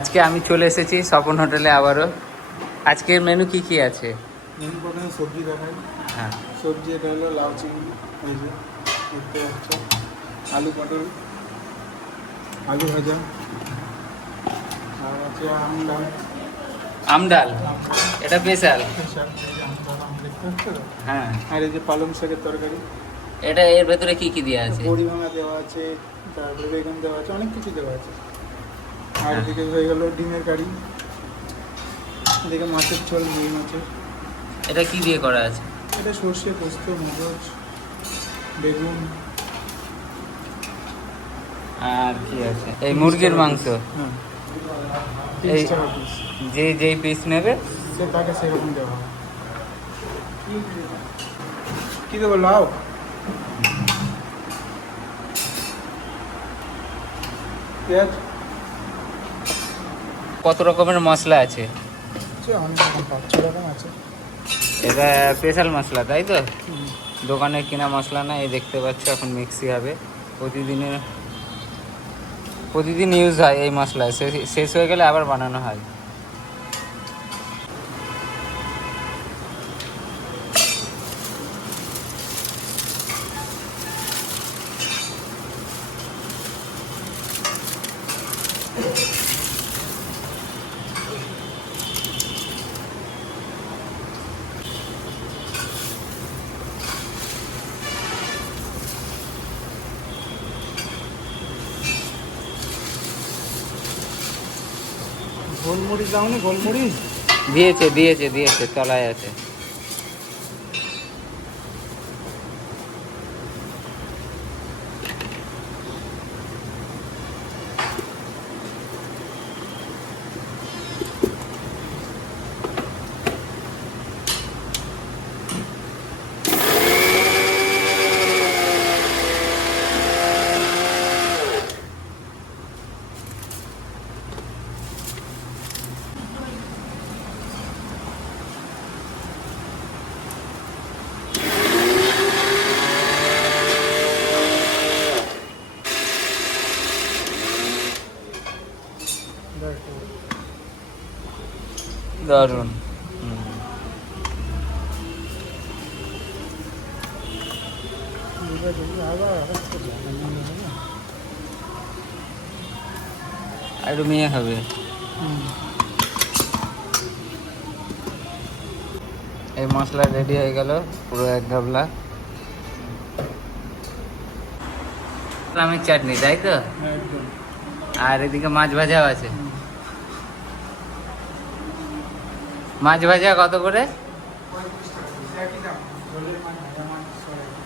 আজকে আমি চলে এসেছি স্বপন হোটেলে আবারও। আজকের মেনু কি কি আছে? মেনু প্রথমে সবজি দেখাই। হ্যাঁ, সবজি এটা হলো লাউ চিংড়ি, এই যে দেখতে পাচ্ছ, আলু পটল, আলু ভাজা, আর আছে আম ডাল। আমডাল, এটা স্পেশাল। দেখতে পাচ্ছ তো? হ্যাঁ, আর এই যে পালং শাকের তরকারি, এটা এর ভেতরে কি কি দেওয়া আছে? বড়ি ভাঙা দেওয়া আছে, তারপরে বেগুন দেওয়া আছে, অনেক কিছু দেওয়া আছে। আর হ্যাঁ। এদিকে হয়ে গেল ডিমের কারি, এদিকে মাছের ঝোল, রুই মাছের। এটা কি দিয়ে করা আছে? এটা সর্ষে, পোস্ত, মগজ, বেগুন। আর কি আছে? এই মুরগির মাংস। হ্যাঁ, এই 30 টাকা পিস। যেই পিস নেবে সে তাকে সেরকম দেওয়া হয়। কি দেবো, লাউ? পেঁয়াজ কত রকমের মশলা আছে? আছে, অনেক রকম, 5-6 রকম আছে। এটা স্পেশাল মশলা তাই তো? দোকানে কিনা মশলা না, এই দেখতে পাচ্ছ এখন মিক্সি হবে। প্রতিদিন ইউজ হয় এই মশলা, শেষ হয়ে গেলে আবার বানানো হয়। গোলমরিচ দাওনি? গোলমরিচ দিয়েছে তলায় আছে। দারুন। একটু মেয়ে হবে। এই মশলা রেডি হয়ে গেল পুরো এক গাবলা। আমের চাটনি তাই তো? একদম। আর এদিকে মাছ ভাজাও আছে। মাছ ভাজা কত করে? 35 টাকা পিস, একই দাম। ঝোলের মাছ, ভাজা মাছ, সব একই।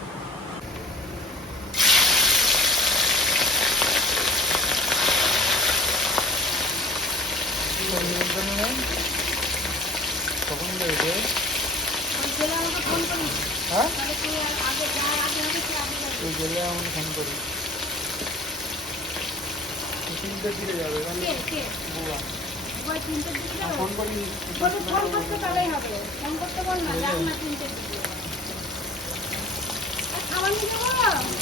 কখন দেবে? হ্যাঁ, তুই গেলে আমাকে ফোন করি। 3টের দিকে যাবে বুয়া। ফোন করি। ফোন করতে পারলেই হবে, ফোন করতে বল না, যাক না 3টে দিকে। খাবার নিতে বলো।